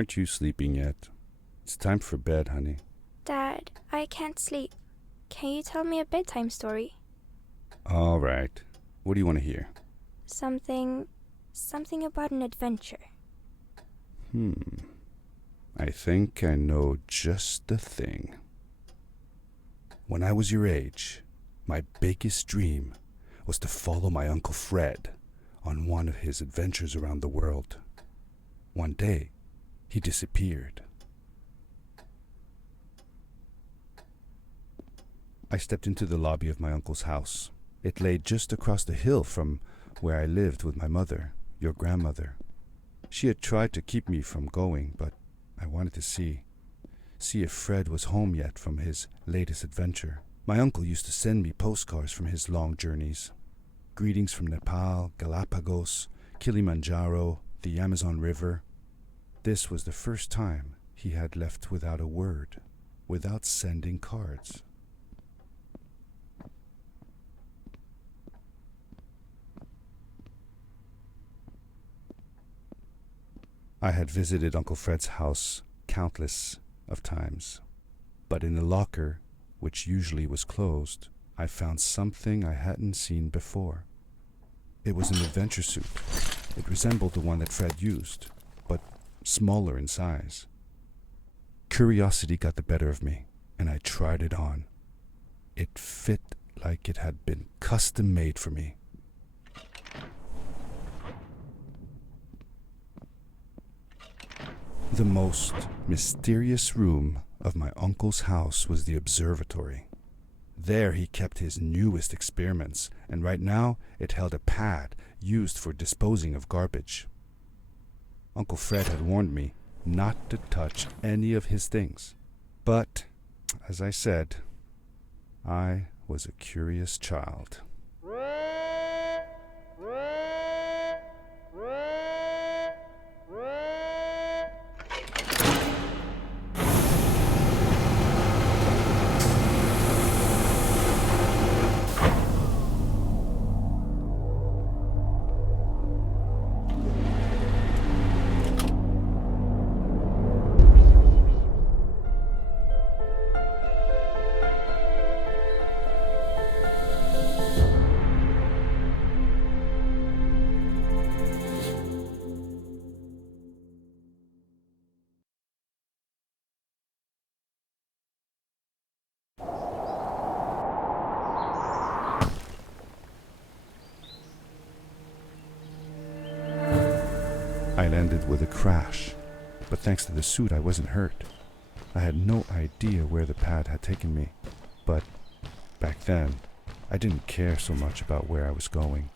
Aren't you sleeping yet? It's time for bed, honey. Dad, I can't sleep. Can you tell me a bedtime story? All right. What do you want to hear? Something about an adventure. I think I know just the thing. When I was your age, my biggest dream was to follow my Uncle Fred on one of his adventures around the world. One day, he disappeared. I stepped into the lobby of my uncle's house. It lay just across the hill from where I lived with my mother, your grandmother. She had tried to keep me from going, but I wanted to see if Fred was home yet from his latest adventure. My uncle used to send me postcards from his long journeys. Greetings from Nepal, Galapagos, Kilimanjaro, the Amazon River. This was the first time he had left without a word, without sending cards. I had visited Uncle Fred's house countless of times, but in the locker, which usually was closed, I found something I hadn't seen before. It was an adventure suit. It resembled the one that Fred used, but smaller in size. Curiosity got the better of me, and I tried it on. It fit like it had been custom made for me. The most mysterious room of my uncle's house was the observatory. There he kept his newest experiments, and right now it held a pad used for disposing of garbage. Uncle Fred had warned me not to touch any of his things. But, as I said, I was a curious child. I landed with a crash, but thanks to the suit I wasn't hurt. I had no idea where the pad had taken me, but back then I didn't care so much about where I was going,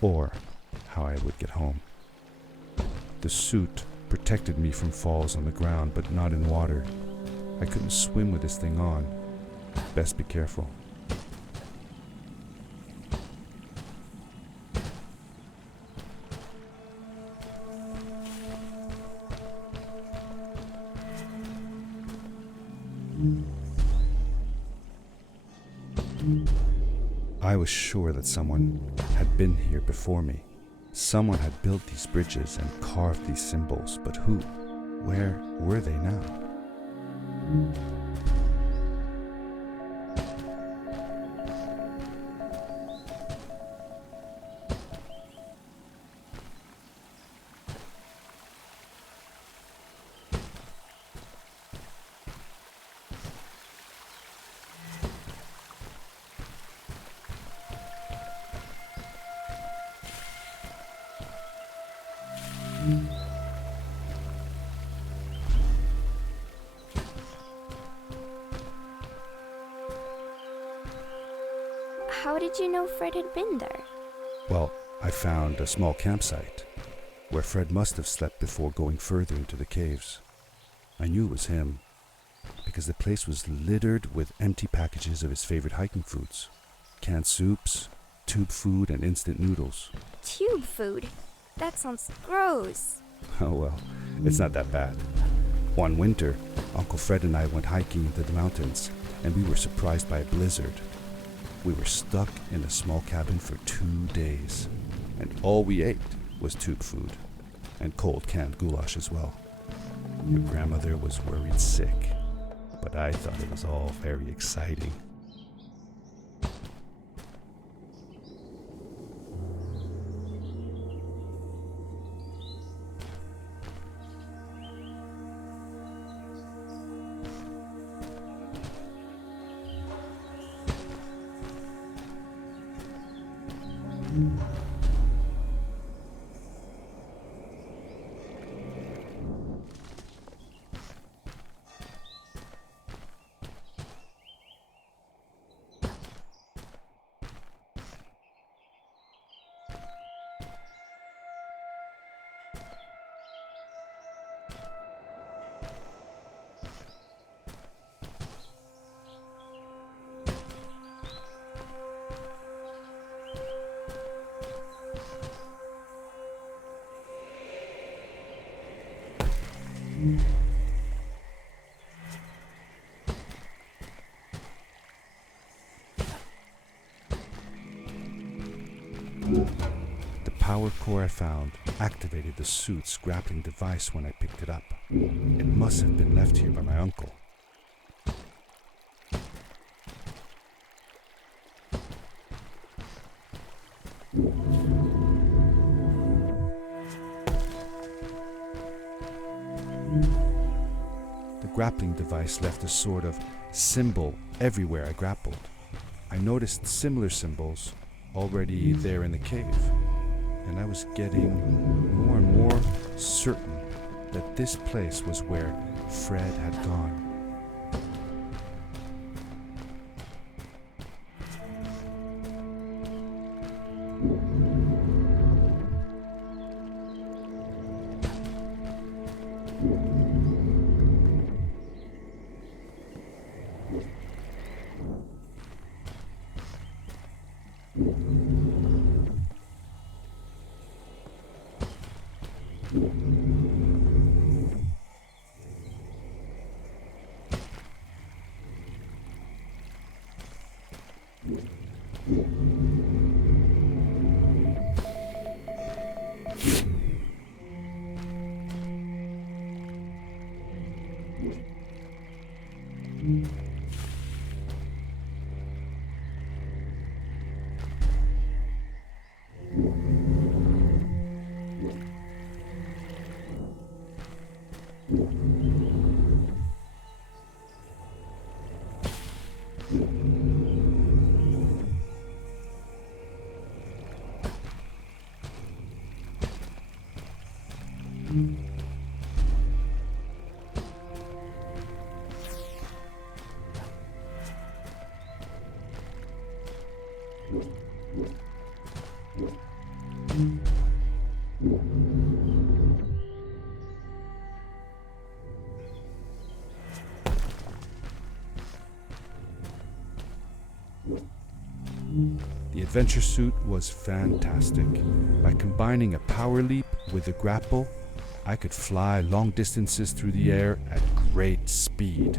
or how I would get home. The suit protected me from falls on the ground, but not in water. I couldn't swim with this thing on. Best be careful. I was sure that someone had been here before me. Someone had built these bridges and carved these symbols, but who? Where were they now? How did you know Fred had been there? Well, I found a small campsite where Fred must have slept before going further into the caves. I knew it was him because the place was littered with empty packages of his favorite hiking foods. Canned soups, tube food, and instant noodles. Tube food? That sounds gross. Oh well, it's not that bad. One winter, Uncle Fred and I went hiking into the mountains, and we were surprised by a blizzard. We were stuck in a small cabin for 2 days, and all we ate was tube food, and cold canned goulash as well. Your grandmother was worried sick, but I thought it was all very exciting. The power core I found activated the suit's grappling device when I picked it up. It must have been left here by my uncle. The grappling device left a sort of symbol everywhere I grappled. I noticed similar symbols already there in the cave, and I was getting more and more certain that this place was where Fred had gone. The adventure suit was fantastic. By combining a power leap with a grapple, I could fly long distances through the air at great speed.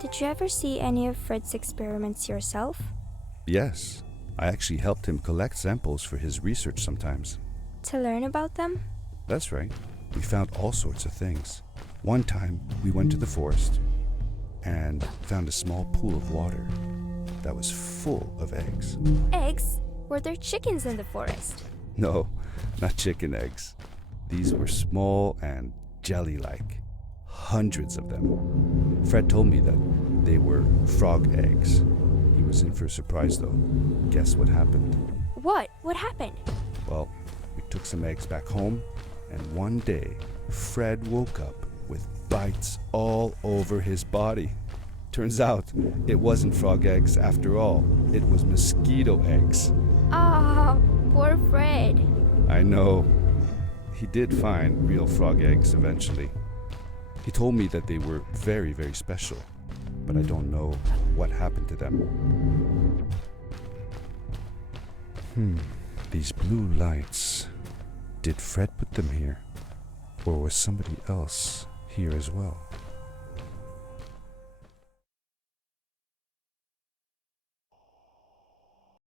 Did you ever see any of Fred's experiments yourself? Yes, I actually helped him collect samples for his research sometimes. To learn about them? That's right. We found all sorts of things. One time, we went to the forest and found a small pool of water that was full of eggs. Eggs? Were there chickens in the forest? No, not chicken eggs. These were small and jelly-like. Hundreds of them. Fred told me that they were frog eggs. He was in for a surprise though. Guess what happened? What? What happened? Well, we took some eggs back home, and one day, Fred woke up with bites all over his body. Turns out, it wasn't frog eggs after all. It was mosquito eggs. Ah, poor Fred. I know. He did find real frog eggs eventually. He told me that they were very, very special, but I don't know what happened to them. These blue lights. Did Fred put them here? Or was somebody else here as well?